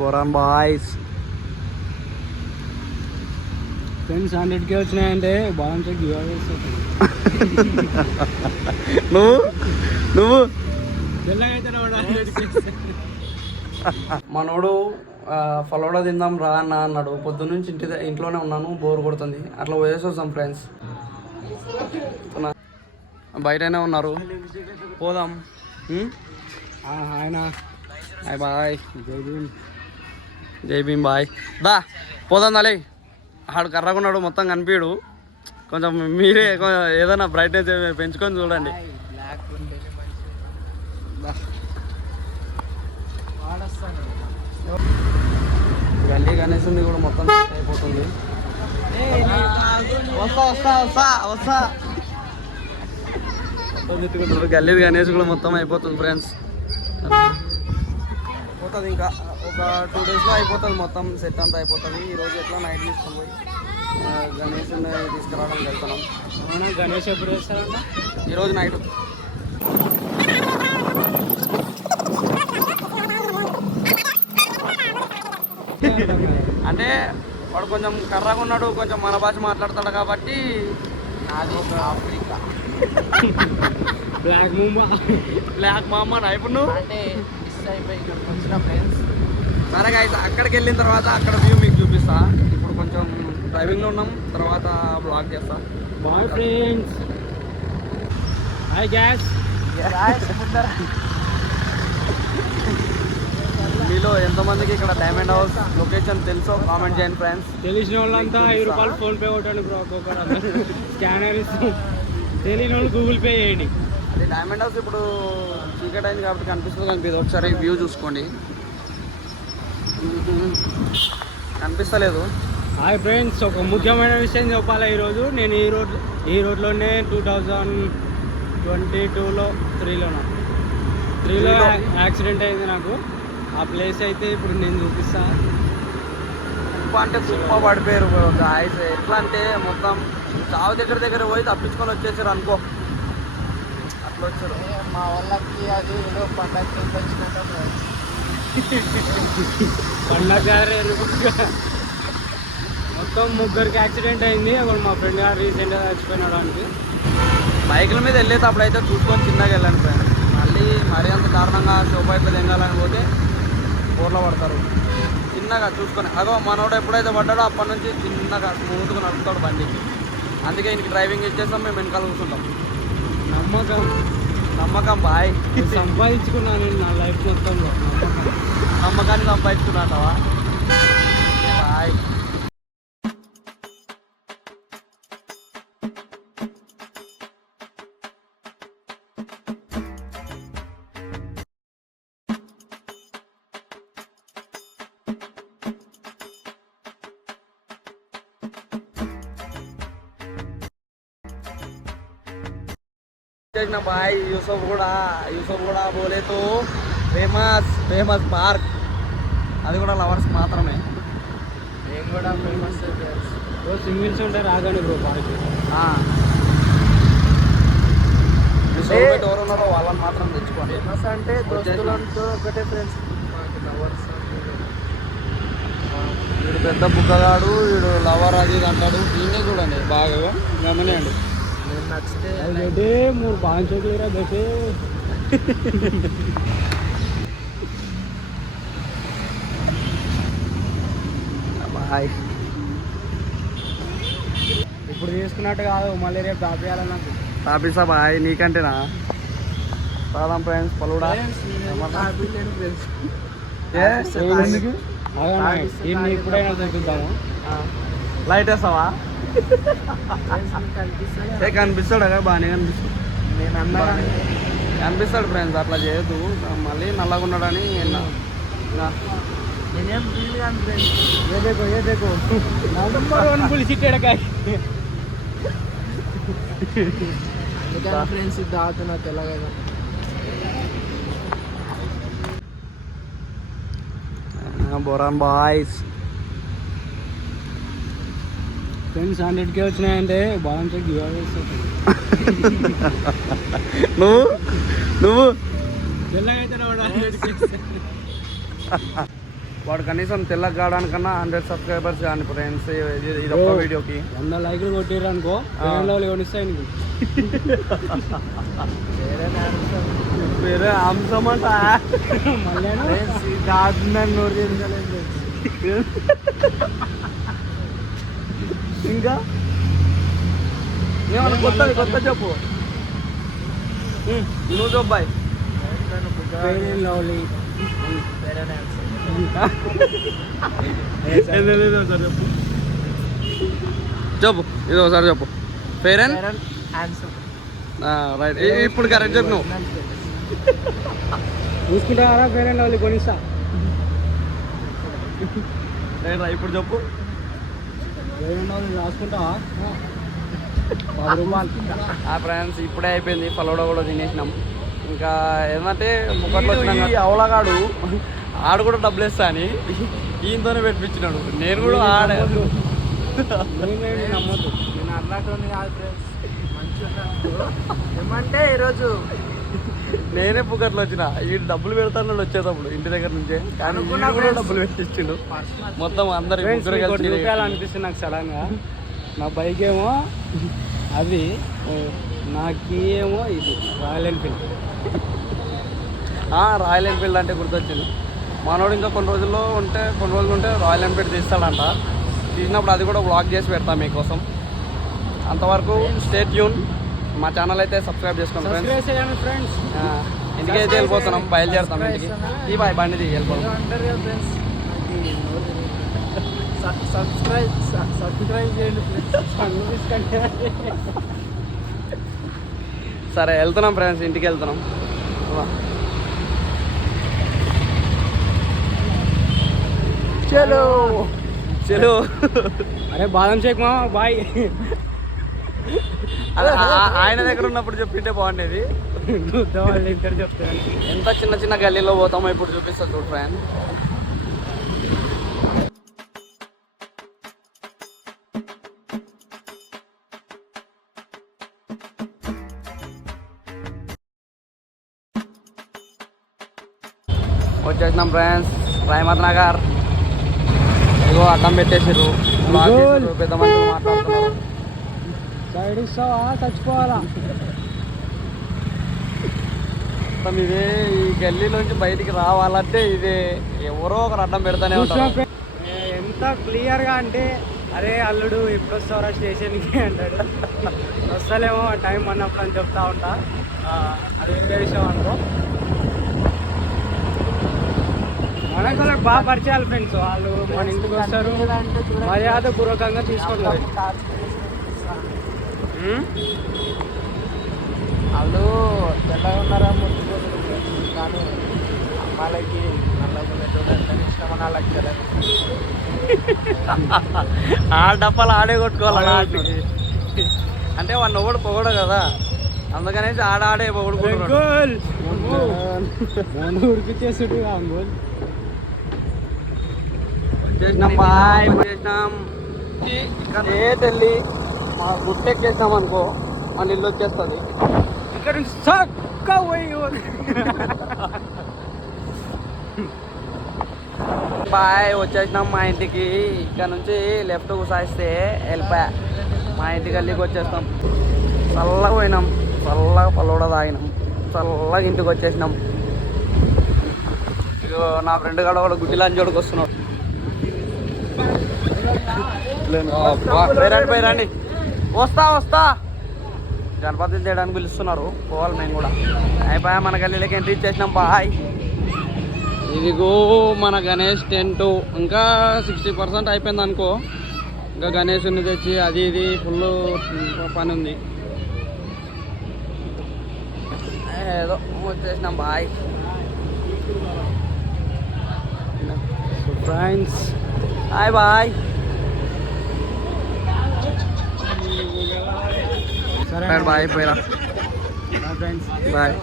Boron boys friends 100K వచ్చినాయంటే బాగా నువ్వు నువ్వు మనోడు ఫలోడా తిందాం రా అన్న అన్నాడు. పొద్దున్నుంచి ఇంట్లోనే ఉన్నాను, బోర్ కొడుతుంది, అట్లా పోయేసి వస్తాం ఫ్రెండ్స్. బయటనే ఉన్నారు, పోదాం. ఆయన బాయ్ బాయ్, జై భీమ్. జై భీమ్ బాయ్. దా పోదాం దాలే. ఆడు కర్రకున్నాడు, మొత్తం కనిపించడు. కొంచెం మీరే ఏదైనా బ్రైట్నెస్ పెంచుకొని చూడండి. గల్లీ గణేష్ ఉంది కూడా మొత్తం అయిపోతుంది. వస్తా గల్లీ గణేష్ కూడా మొత్తం అయిపోతుంది ఫ్రెండ్స్. అయిపోతుంది, ఇంకా ఒక 2 daysలో అయిపోతుంది, మొత్తం సెట్ అంతా అయిపోతుంది. ఈరోజు ఎట్లా నైట్ తీసుకొని పోయి గణేష్ తీసుకురావడానికి వెళ్తున్నాం. గణేష్ ఎప్పుడు వేస్తారంట? ఈరోజు నైట్. అంటే వాడు కొంచెం కర్రగా ఉన్నాడు, కొంచెం మన భాష మాట్లాడతాడు కాబట్టి. అది ఆఫ్రికా బ్లాక్ మామ ఇప్పుడు అంటే మిస్ అయిపోయి ఇక్కడికి వచ్చిన ఫ్రెండ్స్. సరే అయితే అక్కడికి వెళ్ళిన తర్వాత అక్కడ వ్యూ మీకు చూపిస్తా. ఇప్పుడు కొంచెం డ్రైవింగ్లో ఉన్నాం, తర్వాత బ్లాగ్ చేస్తా. Bye friends. Hi guys. మీలో ఎంతమందికి ఇక్కడ డైమండ్ హౌస్ లొకేషన్ తెలుసో కామెంట్ చేయండి ఫ్రెండ్స్. తెలిసిన వాళ్ళంతా 5 రూపాయలు ఫోన్పే కొట్టండి బ్రో, స్కానర్ ఇస్తాం. తెలియని వాళ్ళు గూగుల్ పే చేయండి. అది డైమండ్ హౌస్ ఇప్పుడు చీకటి అయింది కాబట్టి కనిపిస్తుంది. ఒకసారి వ్యూ చూసుకోండి, కనిపిస్తలేదు. హాయ్ ఫ్రెండ్స్, ఒక ముఖ్యమైన విషయం చెప్పాలి ఈరోజు. నేను ఈ రోడ్లోనే 2022లో 3లో యాక్సిడెంట్ అయింది నాకు. ఆ ప్లేస్ అయితే ఇప్పుడు నేను చూపిస్తా. అంటే కుప్ప పడిపోయారు గాయస్. ఎట్లా అంటే మొత్తం చావు దగ్గర పోయి తప్పించుకొని వచ్చేసారు అనుకో, అట్లా వచ్చారు. మా వాళ్ళకి అది ఏదో పండగ మొత్తం 3 యాక్సిడెంట్ అయింది. అప్పుడు మా ఫ్రెండ్ గారు రీసెంట్గా చచ్చిపోయినాడు. అంటే బైకుల మీద వెళ్ళేటప్పుడు అయితే చూసుకొని చిన్నగా వెళ్ళండి ఫ్రెండ్. మరీ అంత కారణంగా షోపైపు తెంగాలని పోతే ఊర్లో పడతారు. చిన్నగా చూసుకొని, అగో మనోడు ఎప్పుడైతే పడ్డాడో అప్పటి నుంచి చిన్నగా స్మూత్గా నడుపుతాడు బండి. అందుకే ఇంటికి డ్రైవింగ్ ఇచ్చేస్తాం, మేము వెనకాల కూర్చుంటాం. నమ్మకం బాయ్. సంపాదించుకున్నాను నా లైఫ్ మొత్తంలో. నమ్మకాన్ని సంపాదించుకున్నావా బాయ్. भाई यूसुफ కూడా बोले तो ఫేమస్ పార్క్, అది కూడా లవర్స్ మాత్రమే. నేను కూడా ఫేమస్ సింగిల్స్ ఉంటే రాగానే బ్రో పార్క్. ఎవరు ఉన్నారో వాళ్ళని మాత్రం తెచ్చుకోండి. ఫేమస్ అంటే దోస్తులంటూ ఒకటే ఫ్రెండ్స్. లవర్స్ వీడు పెద్ద బుక్కగాడు, వీడు లవర్ అది అంటాడు. దీన్నే చూడండి బాగా గమనియండి. నచ్చితే 500 लेरा बैठे. బాయ్. ఇప్పుడు తీసుకున్నట్టు కాదు, మళ్ళీ రేపు తాపేయాలి నాకు. తాపిస్తా బాయ్, నీకంటేనా. రాదాం ఫ్రెండ్స్ పలుడా. ఇప్పుడైనా చూద్దాము. లైట్ వేస్తావా? కనిపిస్తాడు కదా, బాగానే కనిపిస్తాడు. నేను అన్నా కనిపిస్తాడు ఫ్రెండ్స్, అట్లా చేయొద్దు. మళ్ళీ నల్లగా ఉన్నాడని నేనేం ఫీల్ కాను ఫ్రెండ్స్. ఏ దేకో నంబర్ 1 పులిసిట్టాడు కాయ. అందుకని ఫ్రెండ్స్ ఇది తాగుతున్నా తెల్లగా. Boron boys. ఫ్రెండ్స్ 100K వచ్చినాయంటే బాగా నువ్వు తెల్లగా అయితే వాడు కనీసం తెల్లగా కావడానికన్నా 100 సబ్స్క్రైబర్స్ కానీ ఫ్రెండ్స్ ఇది ఒక్క వీడియోకి 100 లైకులు కొట్టిర్రు అనుకో కొనిస్తాయి నీకు. వేరే అంశం అంట ఇంకా ఏమన్నా కొత్త చెప్పు. నువ్వు చెప్పాయి చెప్పు ఇది ఒకసారి చెప్పు. Fair and right. ఇప్పుడు కరెక్ట్ చెప్పు నువ్వు. చూసుకుంటారా ఫెయిర్ అండ్ లవ్లీ కొనిస్తా. ఇప్పుడు చెప్పు. ఫెయిర్ అండ్ లవ్లీ రాసుకుంటావా? ఫ్రెండ్స్ ఇప్పుడే అయిపోయింది. ఫలోడా కూడా తినేసినాం. ఇంకా ఏంటంటే ముక్కట్లో వచ్చినా అవలగాడు ఆడు కూడా డబ్బులు ఇస్తా అని ఈయనతోనే పెట్టించినాడు. నేను కూడా ఆడే నమ్మద్దు. నేను అన్నట్టు కాదు ఫ్రెండ్స్, మంచిగా ఏమంటే ఈరోజు నేనే పుక్కట్లో వచ్చిన. ఈ డబ్బులు పెడతాను వచ్చేటప్పుడు ఇంటి దగ్గర నుంచే, కానీ ఈయన కూడా డబ్బులు పెట్టించిండు. మొత్తం అందరు ముగ్గురు కలిసి అనిపిస్తుంది నాకు సడన్ గా. నా బైక్ ఏమో అది, నాకు ఏమో ఇది రాయల్ ఎన్ఫీల్డ్. రాయల్ ఎన్ఫీల్డ్ అంటే గుర్తొచ్చింది. మనోడు ఇంకా కొన్ని రోజులు ఉంటే రాయల్ ఎన్ఫీల్డ్ తీస్తాడంట. తీసినప్పుడు అది కూడా వ్లాగ్ చేసి పెడతాం మీకోసం. అంతవరకు స్టే ట్యూన్. మా ఛానల్ అయితే సబ్స్క్రైబ్ చేసుకోండి ఫ్రెండ్స్. ఇంటికైతే వెళ్ళిపోతున్నాం, బయలుదేరుతాం ఇంటికి. ఈ బాయ్ బండిది వెళ్ళిపోతాం. అంటారు కదా ఫ్రెండ్స్, సబ్స్క్రైబ్ చేయండి ఫ్రెండ్స్. సరే వెళ్తున్నాం ఫ్రెండ్స్, ఇంటికి వెళ్తున్నాం. చలో. అరే బాదం షేక్ మా బాయ్. అదే ఆయన దగ్గర ఉన్నప్పుడు చెప్పింటే బాగుండేది. ఇక్కడ చెప్తాను. ఎంత చిన్న గల్లీలో పోతామో ఇప్పుడు చూపిస్తా చూడు ఫ్రెండ్. వచ్చేసినాం ఫ్రెండ్స్, రాయమత్ నగర్. ఇగో అడ్డం పెట్టేసారు, పెద్ద మనుషులు మాట్లాడుతున్నారు. సైడ్ ఇస్తావా చచ్చిపోవాలా? మొత్తం ఇదే, ఈ గల్లీలోంచి బయటికి రావాలంటే ఇదే, ఎవరో ఒకరు అడ్డం పెడతానే ఉంటారు. ఎంత క్లియర్గా అంటే, అరే అల్లుడు ఇప్పుడు వస్తావరా స్టేషన్కి అంటాడు. వస్తలేమో టైం అన్నప్పుడు అని చెప్తా ఉంటా. అది వేరే విషయం అనుకో. మనకు వాళ్ళకి బాగా పరిచయాలు ఫ్రెండ్స్. వాళ్ళు మన ఇంటికి వస్తారు, మర్యాద పూర్వకంగా తీసుకుంటారు. వాళ్ళు తెల్లగా ఉన్నారా ముట్టుకోలేదు, కానీ అమ్మాయిలకి నల్లగా ఇష్టం వాళ్ళకి తెలియదు. ఆ డబ్బాలు ఆడే కొట్టుకోవాలి. అంటే వాడిని ఒకడు పొగడు కదా, అందుకనేసి ఆడే పొగడుకుంటున్నాడు. ఉడికిచ్చేసుడు అంగోల్. చేసినాం బాయ్, చేసినాం. ఏ తెల్లి మా గుట్టెక్కేసినాం అనుకో, మన ఇల్లు వచ్చేస్తుంది. ఇక్కడ నుంచి చక్కగా పోయి బాయ్ వచ్చేసినాం మా ఇంటికి. ఇక్కడ నుంచి లెఫ్ట్ సాయిస్తే వెళ్ళిపోయా మా ఇంటికి. వెళ్ళికి వచ్చేస్తాం. చల్లగా పోయినాం, చల్లగా పల్లోడ తాగినాం, చల్లగా ఇంటికి వచ్చేసినాం. ఇగో నా ఫ్రెండ్ కాడ కూడా గుడ్డి లంచోడికి వస్తున్నాడు. పోయిరండి, వస్తా. గణపతిని చేయడానికి పిలుస్తున్నారు, పోవాలి మేము కూడా. అయిపోయా మన గల్లీలోకి ఎంట్రీ ఇచ్చేసినాం బాయ్. ఇదిగో మన గణేష్ టెంట్. ఇంకా 60% అయిపోయింది అనుకో. ఇంకా గణేషుని తెచ్చి అది ఇది ఫుల్ పని ఉంది. ఏదో వచ్చేసినాం బాయ్. Friends hi bye. సరే బాయ్ పోయిరా ఫ్రెండ్స్. బాయ్.